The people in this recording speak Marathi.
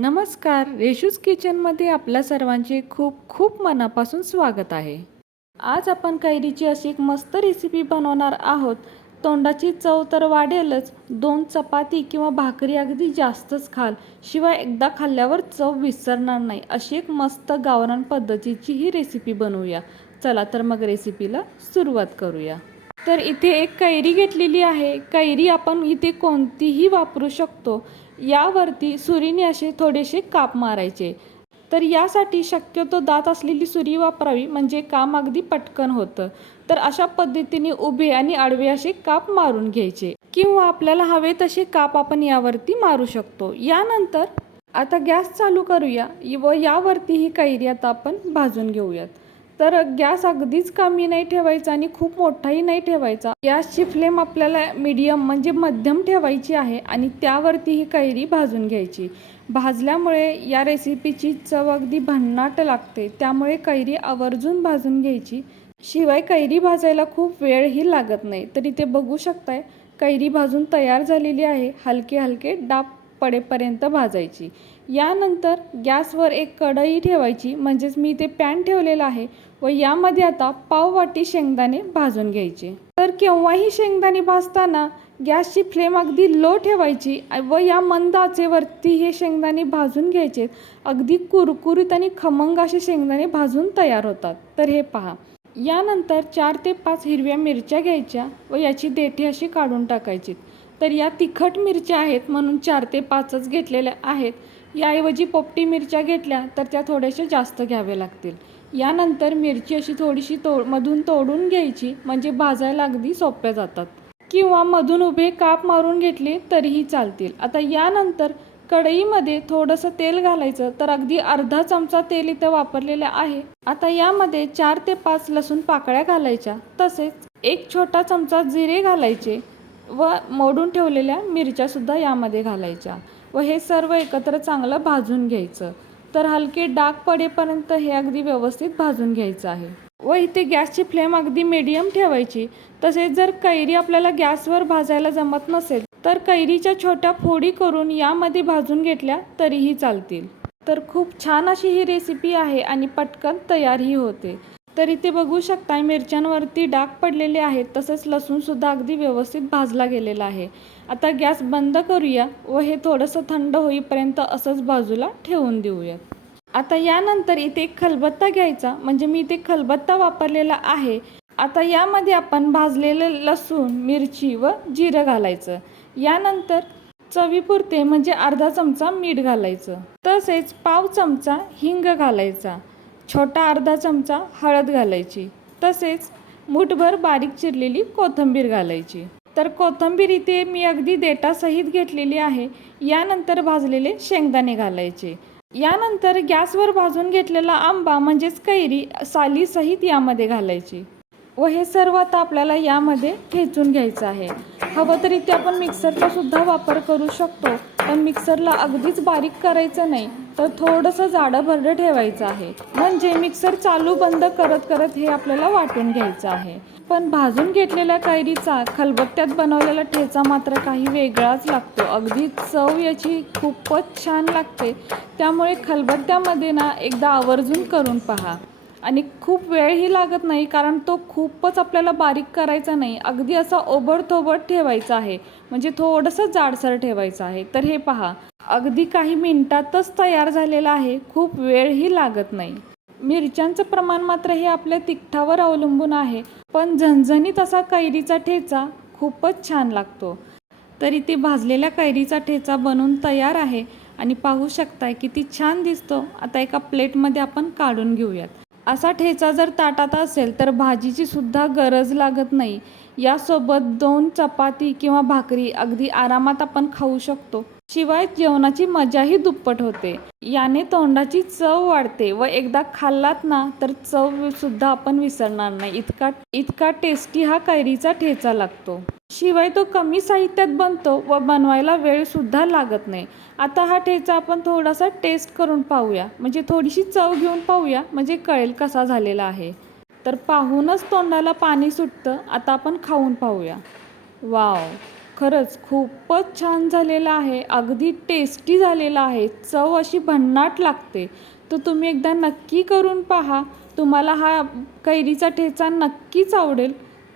नमस्कार रेशूज किचनमध्ये आपल्या सर्वांचे खूप खूप मनापासून स्वागत आहे. आज आपण कैरीची अशी एक मस्त रेसिपी बनवणार आहोत. तोंडाची चव तर वाढेलच दोन चपाती किंवा भाकरी अगदी जास्तच खाल शिवाय एकदा खाल्ल्यावर चव विसरणार नाही अशी एक मस्त गावरान पद्धतीची ही रेसिपी बनवूया. चला तर मग रेसिपीला सुरुवात करूया. तर इथे एक कैरी घेतलेली आहे. कैरी आपण इथे कोणतीही वापरू शकतो. यावरती सुरीने असे थोडेसे काप मारायचे. तर यासाठी शक्यतो दात असलेली सुरी वापरावी म्हणजे काम अगदी पटकन होतं. तर अशा पद्धतीने उभे आणि आडवे असे काप मारून घ्यायचे. किंवा आपल्याला हवे तसे काप आपण यावरती मारू शकतो. यानंतर आता गॅस चालू करूया व यावरती ही कैरी आता आपण भाजून घेऊयात. तर गॅस अगदीच कमी नाही ठेवायचा आणि खूप मोठाही नाही ठेवायचा. गॅसची फ्लेम आपल्याला मीडियम म्हणजे मध्यम ठेवायची आहे आणि त्यावरती ही कैरी भाजून घ्यायची. भाजल्यामुळे या रेसिपीची चव अगदी भन्नाट लागते. त्यामुळे कैरी आवर्जून भाजून घ्यायची. शिवाय कैरी भाजायला खूप वेळही लागत नाही. तर इथे बघू शकताय कैरी भाजून तयार झालेली आहे. हलके हलके डाब पडेपर्यंत भाजायची. यानंतर गॅसवर एक कढई ठेवायची म्हणजेच मी ते पॅन ठेवलेला आहे व यामध्ये आता पाव वाटी शेंगदाणे भाजून घ्यायचे. तर केव्हाही शेंगदाणे भाजताना गॅसची फ्लेम अगदी लो ठेवायची व या मंद आचेवरती हे शेंगदाणे भाजून घ्यायचे. अगदी कुरकुरीत आणि खमंग असे शेंगदाणे भाजून तयार होतात. तर हे पहा. यानंतर चार ते पाच हिरव्या मिरच्या घ्यायच्या व याची देठी अशी काढून टाकायची. तर या तिखट मिरच्या आहेत म्हणून चार ते पाचच घेतलेल्या आहेत. याऐवजी पोपटी मिरच्या घेतल्या तर त्या थोड्याशा जास्त घ्याव्या लागतील. यानंतर मिरची अशी थोडीशी तोड मधून तोडून घ्यायची म्हणजे भाजायला अगदी सोप्या जातात. किंवा मधून उभे काप मारून घेतले तरीही चालतील. आता यानंतर कढईमध्ये थोडंसं तेल घालायचं तर अगदी अर्धा चमचा तेल इथं वापरलेलं आहे. आता यामध्ये चार ते पाच लसूण पाकळ्या घालायच्या तसेच एक छोटा चमचा जिरे घालायचे व मोडून ठेवलेल्या मिरच्यासुद्धा यामध्ये घालायच्या. व हे सर्व एकत्र चांगलं भाजून घ्यायचं. तर हलके डाग पडेपर्यंत हे अगदी व्यवस्थित भाजून घ्यायचं आहे. व इथे गॅसची फ्लेम अगदी मीडियम ठेवायची. तसेच जर कैरी आपल्याला गॅसवर भाजायला जमत नसेल तर कैरीच्या छोट्या फोडी करून यामध्ये भाजून घेतल्या तरीही चालतील. तर खूप छान अशी ही रेसिपी आहे आणि पटकन तयारही होते. तर इथे बघू शकता मिरच्यांवरती डाग पडलेले आहेत तसेच लसूणसुद्धा अगदी व्यवस्थित भाजला गेलेला आहे. आता गॅस बंद करूया व हे थोडंसं थंड होईपर्यंत असंच बाजूला ठेवून देऊयात. आता यानंतर इथे एक खलबत्ता घ्यायचा म्हणजे मी इथे खलबत्ता वापरलेला आहे. आता यामध्ये आपण भाजलेलं लसूण मिरची व जिरं घालायचं. यानंतर चवीपुरते म्हणजे अर्धा चमचा मीठ घालायचं. तसेच पाव चमचा हिंग घालायचा. छोटा अर्धा चमचा हळद घालायची तसेच मुठभर बारीक चिरलेली कोथिंबीर घालायची. तर कोथिंबीर इथे मी अगदी देटासहित घेतलेली आहे यानंतर भाजलेले शेंगदाणे घालायचे. यानंतर गॅसवर भाजून घेतलेला आंबा म्हणजेच कैरी सालीसहित यामध्ये घालायची व हे सर्व आता आपल्याला यामध्ये ठेचून घ्यायचं आहे. हवं तर इथे आपण मिक्सरचा सुद्धा वापर करू शकतो. पण मिक्सरला अगदीच बारीक करायचं नाही तर थोडंसं जाडं भरडं ठेवायचं आहे. म्हणजे मिक्सर चालू बंद करत करत हे आपल्याला वाटून घ्यायचं आहे. पण भाजून घेतलेल्या कैरीचा खलबत्त्यात बनवलेला ठेचा मात्र काही वेगळाच लागतो. अगदी चव याची खूपच छान लागते. त्यामुळे खलबत्त्यामध्ये ना एकदा आवर्जून करून पहा. आणि खूप वेळही लागत नाही कारण तो खूपच आपल्याला बारीक करायचा नाही. अगदी असा ओबडथोबड ठेवायचा आहे. म्हणजे थोडंसं जाडसर ठेवायचं आहे. तर हे पहा. अगदी काही मिनिटातच तयार झालेला आहे. खूप वेळही लागत नाही. मिरच्यांचं प्रमाण मात्र हे आपल्या तिखटावर अवलंबून आहे. पण झणझणीत असा कैरीचा ठेचा खूपच छान लागतो. तर इथे भाजलेल्या कैरीचा ठेचा बनून तयार आहे. आणि पाहू शकताय किती छान दिसतो. आता एका प्लेटमध्ये आपण काढून घेऊयात. असा ठेचा जर ताटात असेल तर भाजीची सुद्धा गरज लागत नाही. यासोबत दोन चपाती किंवा भाकरी अगदी आरामात आपण खाऊ शकतो. शिवाय जेवणाची मजाही दुप्पट होते. याने तोंडाची चव वाढते व एकदा खाल्लात ना तर चव सुद्धा आपण विसरणार नाही. इतका इतका टेस्टी हा कैरीचा ठेचा लागतो. शिवाय तो कमी साहित्यात बनतो व बनवायला वेळसुद्धा लागत नाही. आता हा ठेचा आपण थोडासा टेस्ट करून पाहूया. म्हणजे थोडीशी चव घेऊन पाहूया म्हणजे कळेल कसा झालेला आहे. तर पाहूनच तोंडाला पाणी सुटतं. आता आपण खाऊन पाहूया. वाव! खरंच खूपच छान झालेला आहे. अगदी टेस्टी झालेला आहे. चव अशी भन्नाट लागते. तर तुम्ही एकदा नक्की करून पहा. तुम्हाला हा कैरीचा ठेचा नक्कीच आवडेल.